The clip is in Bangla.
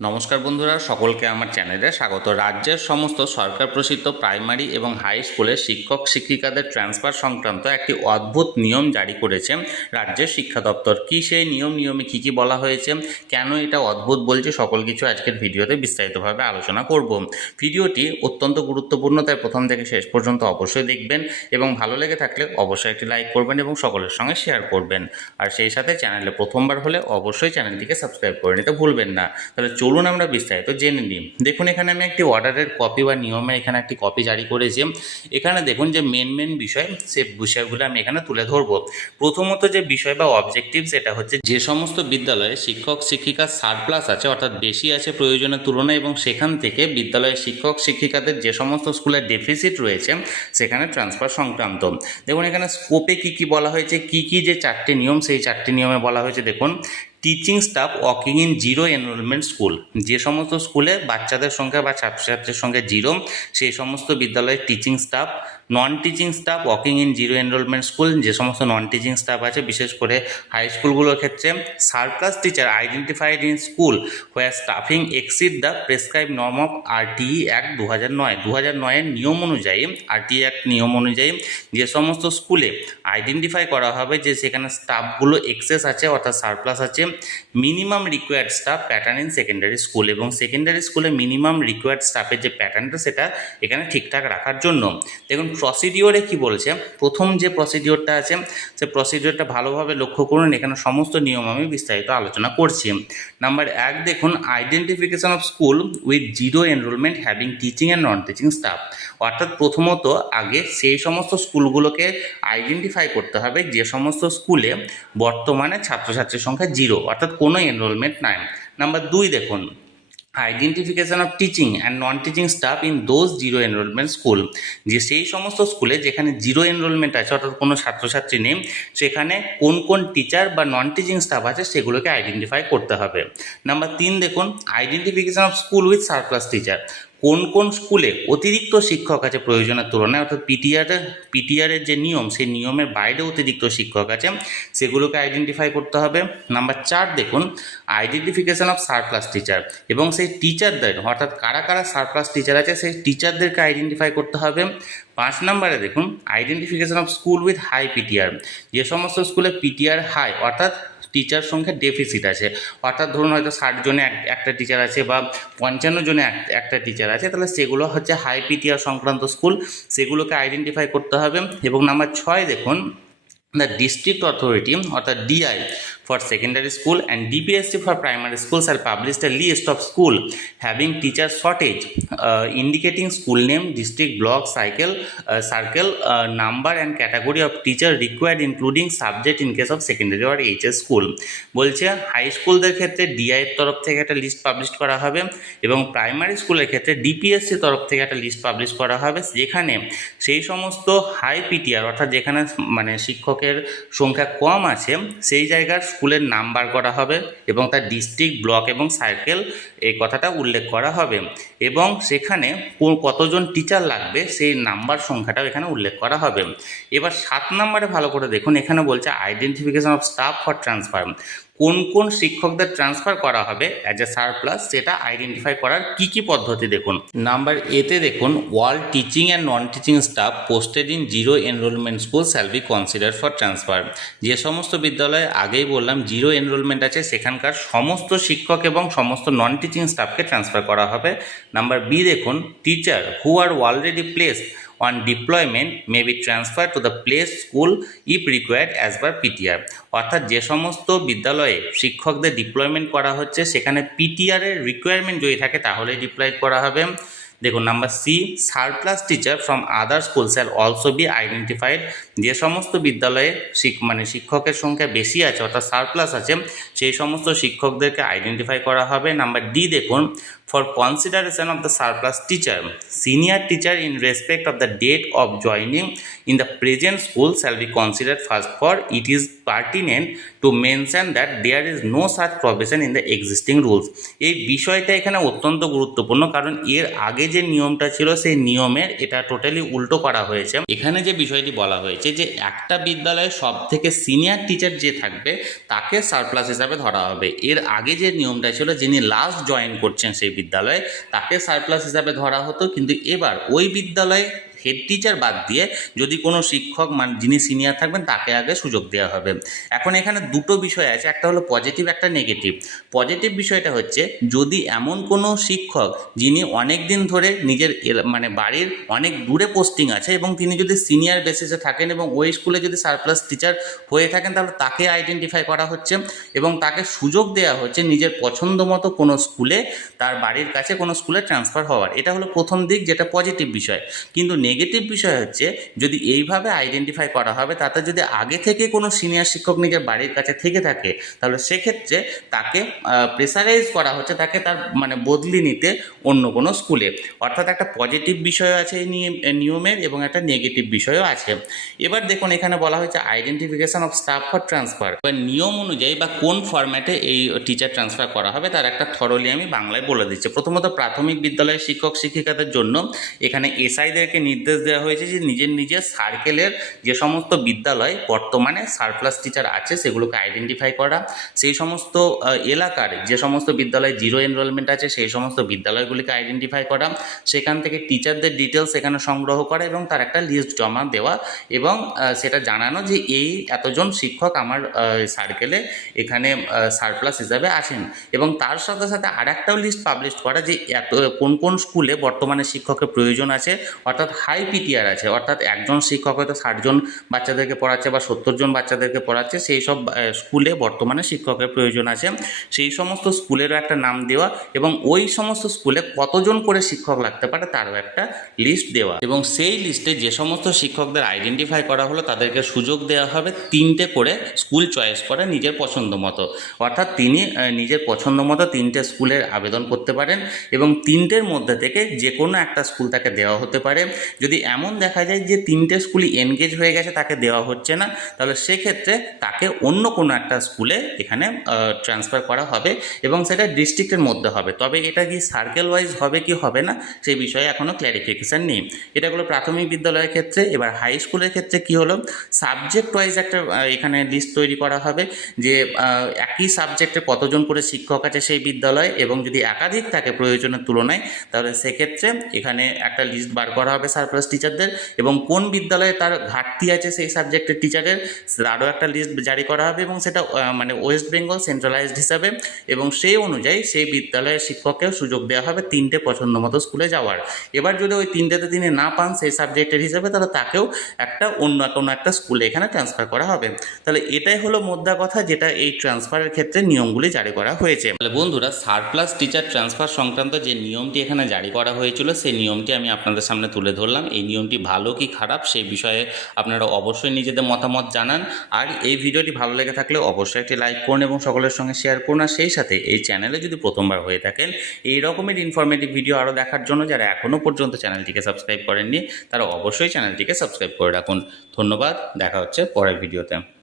নমস্কার বন্ধুরা, সকলকে আমার চ্যানেলে স্বাগত। রাজ্যের সমস্ত সরকার প্রসিদ্ধ প্রাইমারি এবং হাই স্কুলের শিক্ষক শিক্ষিকাদের ট্রান্সফার সংক্রান্ত একটি অদ্ভুত নিয়ম জারি করেছে রাজ্যের শিক্ষা দপ্তর। কি সেই নিয়মে কী বলা হয়েছে, কেন এটা অদ্ভুত বলছে, সকল কিছু আজকের ভিডিওতে বিস্তারিতভাবে আলোচনা করব। ভিডিওটি অত্যন্ত গুরুত্বপূর্ণ, তাই প্রথম থেকে শেষ পর্যন্ত অবশ্যই দেখবেন এবং ভালো লেগে থাকলে অবশ্যই একটি লাইক করবেন এবং সকলের সঙ্গে শেয়ার করবেন। আর সেই সাথে চ্যানেলে প্রথমবার হলে অবশ্যই চ্যানেলটিকে সাবস্ক্রাইব করে নিতে ভুলবেন না। তাহলে চলুন আমরা বিস্তারিত জেনে নিই। দেখুন, এখানে আমি একটি অর্ডারের কপি বা নিয়মের এখানে একটি কপি জারি করেছি। এখানে দেখুন যে মেন বিষয়, সে বিষয়গুলো আমি এখানে তুলে ধরবো। প্রথমত যে বিষয় বা অবজেক্টিভ, সেটা হচ্ছে যে সমস্ত বিদ্যালয়ে শিক্ষক শিক্ষিকার সারপ্লাস আছে, অর্থাৎ বেশি আছে প্রয়োজনের তুলনায়, এবং সেখান থেকে বিদ্যালয়ের শিক্ষক শিক্ষিকাদের যে সমস্ত স্কুলের ডেফিসিট রয়েছে সেখানে ট্রান্সফার সংক্রান্ত। দেখুন এখানে স্কোপে কী বলা হয়েছে, কী যে চারটি নিয়ম, সেই চারটি নিয়মে বলা হয়েছে। দেখুন, teaching staff working in zero enrolment school, যে সমস্ত স্কুলে বাচ্চাদের সংখ্যা বা ছাত্রছাত্রীর সংখ্যা জিরো, সেই সমস্ত বিদ্যালয়ের teaching staff. Non teaching staff working in zero enrolment school, যে সমস্ত নন টিচিং স্টাফ আছে বিশেষ করে হাই স্কুলগুলোর ক্ষেত্রে। Surplus teacher identified in school where stuffing exceed the prescribe norm of RTE act 2009 নিয়ম অনুযায়ী, আরটিই অ্যাক্ট নিয়ম অনুযায়ী যে সমস্ত স্কুলে আইডেন্টিফাই করা হবে যে সেখানে স্টাফগুলো এক্সেস আছে অর্থাৎ সারপ্লাস আছে, minimum required staff pattern in secondary school, এবং সেকেন্ডারি স্কুলে মিনিমাম রিকোয়ার্ড স্টাফের যে প্যাটার্নটা সেটা এখানে ঠিকঠাক রাখার জন্য। দেখুন প্রসিডিওরে কি বলছে, প্রথম যে প্রসিডিওরটা আছে সে প্রসিডিওরটা ভালোভাবে লক্ষ্য করুন। এখানে সমস্ত নিয়ম আমি বিস্তারিত আলোচনা করছি। নাম্বার 1 দেখুন, identification of school with zero enrolment having teaching and non teaching staff, অর্থাৎ প্রথমত আগে সেই সমস্ত স্কুলগুলোকে আইডেন্টিফাই করতে হবে যে সমস্ত স্কুলে বর্তমানে ছাত্রছাত্রীর সংখ্যা জিরো, অর্থাৎ কোনো এনরোলমেন্ট নাই। নাম্বার 2 দেখুন, identification of teaching and non teaching staff in those zero enrolment school, যে সেই সমস্ত স্কুলে যেখানে জিরো এনরোলমেন্ট আছে অর্থাৎ কোনো ছাত্রছাত্রী নেই, সেখানে কোন কোন টিচার বা নন টিচিং স্টাফ আছে সেগুলোকে আইডেন্টিফাই করতে হবে। নাম্বার 3 দেখুন, identification of school with surplus teacher, কোন কোন স্কুলে অতিরিক্ত শিক্ষক আছে প্রয়োজনের তুলনায়, অর্থাৎ পিটিআরের যে নিয়ম সেই নিয়মের বাইরে অতিরিক্ত শিক্ষক আছে সেগুলোকে আইডেন্টিফাই করতে হবে। নাম্বার 4 দেখুন, আইডেন্টিফিকেশন অফ সারপ্লাস টিচার, এবং সেই টিচারদের অর্থাৎ কারা কারা সারপ্লাস টিচার আছে সেই টিচারদেরকে আইডেন্টিফাই করতে হবে। 5 নম্বরে দেখুন, identification of school with high PTR, যে সমস্ত স্কুলে পিটিআর হাই অর্থাৎ টিচার সংখ্যা ডেফিসিট আছে, অর্থাৎ ধরুন হয়তো 60 জনে একটা টিচার আছে বা 55 জনে একটা টিচার আছে, তাহলে সেগুলো হচ্ছে হাই পিটিআর সংক্রান্ত স্কুল, সেগুলোকে আইডেন্টিফাই করতে হবে। এবং নাম্বার 6 দেখুন, দ্য ডিস্ট্রিক্ট অথরিটি অর্থাৎ DI for secondary school and DPSC for primary schools have published a list of school having teacher shortage, indicating school name, district, block, circle, number and category of teacher required including subject in case of secondary or HS school। বলছে হাই স্কুলদের ক্ষেত্রে ডিআই এর তরফ থেকে একটা লিস্ট পাবলিশ করা হবে এবং প্রাইমারি স্কুলের ক্ষেত্রে ডিপিএসসি তরফ থেকে একটা লিস্ট পাবলিশ করা হবে, যেখানে সেই সমস্ত হাই পিটিআর অর্থাৎ যেখানে মানে শিক্ষকের সংখ্যা কম আছে সেই জায়গার স্কুলের নাম্বার করা হবে এবং তার ডিস্ট্রিক্ট, ব্লক এবং সার্কেল এই কথাটা উল্লেখ করা হবে, এবং সেখানে কতজন টিচার লাগবে সেই নাম্বার সংখ্যাটাও এখানে উল্লেখ করা হবে। এবার 7 নম্বরে ভালো করে দেখুন, এখানে বলছে identification of staff for transfer, কোন কোন শিক্ষকদের ট্রান্সফার করা হবে অ্যাজ এ সারপ্লাস সেটা আইডেন্টিফাই করার কি পদ্ধতি দেখুন। নাম্বার এতে দেখুন, all teaching and non teaching staff posted in zero enrolment school shall be consider for transfer, যে সমস্ত বিদ্যালয়ে আগেই বললাম জিরো এনরোলমেন্ট আছে সেখানকার সমস্ত শিক্ষক এবং সমস্ত নন টিচিং স্টাফকে ট্রান্সফার করা হবে। নাম্বার বি দেখুন, teacher who are already placed on deployment may be transferred to the place school if required as per PTR, অর্থাৎ যে সমস্ত বিদ্যালয়ে শিক্ষকদের ডিপ্লয়মেন্ট করা হচ্ছে সেখানে পিটিআর এর রিকোয়ারমেন্ট যদি থাকে তাহলে ডিপ্লয় করা হবে। দেখুন number C, surplus teacher from other school shall also be identified, যে সমস্ত বিদ্যালয়ে শিক্ষকের সংখ্যা বেশি আছে অর্থাৎ সারপ্লাস আছে সেই সমস্ত শিক্ষকদেরকে আইডেন্টিফাই করা হবে। নাম্বার ডি দেখুন, for consideration of the surplus teacher, senior teacher in respect of the date of joining in the present school shall be considered first, for it is pertinent to mention that there is no such provision in the existing rules. এই বিষয়টা এখানে অত্যন্ত গুরুত্বপূর্ণ, কারণ এর আগে যে নিয়মটা ছিল সেই নিয়মের এটা টোটালি উল্টো করা হয়েছে। এখানে যে বিষয়টি বলা হয়েছে যে একটা বিদ্যালয়ে সব থেকে সিনিয়র টিচার যে থাকবে তাকে সারপ্লাস হিসাবে ধরা হবে। এর আগে যে নিয়মটা ছিল যিনি লাস্ট জয়েন করছেন সেই বিদ্যালয়ে তাকে সারপ্লাস হিসাবে ধরা হতো, কিন্তু এবার ওই বিদ্যালয়ে হেড টিচার বাদ দিয়ে যদি কোনো শিক্ষক যিনি সিনিয়র থাকবেন তাকে আগে সুযোগ দেওয়া হবে। এখন এখানে দুটো বিষয় আছে, একটা হলো পজিটিভ, একটা নেগেটিভ। পজিটিভ বিষয়টা হচ্ছে যদি এমন কোনো শিক্ষক যিনি অনেক দিন ধরে নিজের বাড়ির অনেক দূরে পোস্টিং আছে এবং তিনি যদি সিনিয়র বেসিসে থাকেন এবং ওই স্কুলে যদি সারপ্লাস টিচার হয়ে থাকেন তাহলে তাকে আইডেন্টিফাই করা হচ্ছে এবং তাকে সুযোগ দেওয়া হচ্ছে নিজের পছন্দ মতো কোনো স্কুলে, তার বাড়ির কাছে কোনো স্কুলে ট্রান্সফার হওয়ার। এটা হলো প্রথম দিক, যেটা পজিটিভ বিষয়। কিন্তু নেগেটিভ বিষয় হচ্ছে যদি এইভাবে আইডেন্টিফাই করা হবে তাতে যদি আগে থেকে কোনো সিনিয়র শিক্ষক নিজের বাড়ির কাছে থেকে থাকে তাহলে সেক্ষেত্রে তাকে প্রেসারাইজ করা হচ্ছে, তাকে তার বদলি নিতে অন্য কোনো স্কুলে। অর্থাৎ একটা পজিটিভ বিষয় আছে এই নিয়মের এবং একটা নেগেটিভ বিষয়ও আছে। এবার দেখুন এখানে বলা হয়েছে identification of staff for transfer. এবার নিয়ম অনুযায়ী বা কোন ফরম্যাটে এই টিচার ট্রান্সফার করা হবে তার একটা থরলি আমি বাংলায় বলে দিচ্ছি। প্রথমত প্রাথমিক বিদ্যালয়ের শিক্ষক শিক্ষিকাদের জন্য এখানে এসআইদেরকে নির্দেশ দেওয়া হয়েছে যে নিজের সার্কেলের যে সমস্ত বিদ্যালয় বর্তমানে সারপ্লাস টিচার আছে সেগুলোকে আইডেন্টিফাই করা, সেই সমস্ত এলাকার যে সমস্ত বিদ্যালয় জিরো এনরোলমেন্ট আছে সেই সমস্ত বিদ্যালয়গুলিকে আইডেন্টিফাই করা, সেখান থেকে টিচারদের ডিটেলস এখানে সংগ্রহ করা এবং তার একটা লিস্ট জমা দেওয়া এবং সেটা জানানো যে এই এতজন শিক্ষক আমার সার্কেলে এখানে সারপ্লাস হিসাবে আছেন। এবং তার সাথে সাথে আর একটাও লিস্ট পাবলিশ করা যে কোন কোন স্কুলে বর্তমানে শিক্ষকের প্রয়োজন আছে, অর্থাৎ হাই পিটিআর আছে, অর্থাৎ একজন শিক্ষক হয়তো 60 জন বাচ্চাদেরকে পড়াচ্ছে বা 70 জন বাচ্চাদেরকে পড়াচ্ছে, সেই সব স্কুলে বর্তমানে শিক্ষকের প্রয়োজন আছে। সেই সমস্ত স্কুলেরও একটা নাম দেওয়া এবং ওই সমস্ত স্কুলে কতজন করে শিক্ষক লাগতে পারে তারও একটা লিস্ট দেওয়া এবং সেই লিস্টে যে সমস্ত শিক্ষকদের আইডেন্টিফাই করা হলো তাদেরকে সুযোগ দেওয়া হবে 3টে করে স্কুল চয়েস করে নিজের পছন্দ মতো। অর্থাৎ তিনি নিজের পছন্দ মতো 3টে স্কুলের আবেদন করতে পারেন এবং 3টের মধ্যে থেকে যে কোনো একটা স্কুল তাকে দেওয়া হতে পারে। যদি এমন দেখা যায় যে 3টে স্কুলই এনগেজ হয়ে গেছে তাকে দেওয়া হচ্ছে না তাহলে সেক্ষেত্রে তাকে অন্য কোনো একটা স্কুলে এখানে ট্রান্সফার করা হবে এবং সেটা ডিস্ট্রিক্টের মধ্যে হবে। তবে এটা কি সার্কেল ওয়াইজ হবে কি হবে না সেই বিষয়ে এখনও ক্ল্যারিফিকেশান নেই। এটা হলো প্রাথমিক বিদ্যালয়ের ক্ষেত্রে। এবার হাই স্কুলের ক্ষেত্রে কি হলো, সাবজেক্ট ওয়াইজ একটা এখানে লিস্ট তৈরি করা হবে যে একই সাবজেক্টে কতজন করে শিক্ষক আছে সেই বিদ্যালয়ে এবং যদি একাধিক থাকে প্রয়োজনের তুলনায় তাহলে সেক্ষেত্রে এখানে একটা লিস্ট বার করা হবে সারপ্লাস টিচারদের এবং কোন বিদ্যালয়ে তার ঘাটতি আছে সেই সাবজেক্টের টিচারের তারও একটা লিস্ট জারি করা হবে এবং সেটা ওয়েস্ট বেঙ্গল সেন্ট্রালাইজড হিসাবে এবং সেই অনুযায়ী সেই বিদ্যালয়ের শিক্ষককেও সুযোগ দেওয়া হবে 3টে পছন্দ মতো স্কুলে যাওয়ার। এবার যদি ওই 3টেতে তিনি না পান সেই সাবজেক্টের হিসাবে তাহলে তাকেও একটা অন্য কোনো একটা স্কুলে এখানে ট্রান্সফার করা হবে। তাহলে এটাই হলো মোদ্দা কথা যেটা এই ট্রান্সফারের ক্ষেত্রে নিয়মগুলি জারি করা হয়েছে। তাহলে বন্ধুরা সারপ্লাস টিচার ট্রান্সফার সংক্রান্ত যে নিয়মটি এখানে জারি করা হয়েছিল সেই নিয়মটি আমি আপনাদের সামনে তুলে ধরলাম। এই নিয়মটি ভালো কি খারাপ সেই বিষয়ে আপনারা অবশ্যই নিজেদের মতামত জানান। আর এই ভিডিওটি ভালো লেগে থাকলে অবশ্যই একটি লাইক করুন এবং সকলের সঙ্গে শেয়ার করুন। আর সেই সাথে এই চ্যানেলে যদি প্রথমবার হয়ে থাকেন এই রকমের ইনফরমেটিভ ভিডিও আরও দেখার জন্য যারা এখনও পর্যন্ত চ্যানেলটিকে সাবস্ক্রাইব করেননি তারা অবশ্যই চ্যানেলটিকে সাবস্ক্রাইব করে রাখুন। ধন্যবাদ, দেখা হচ্ছে পরের ভিডিওতে।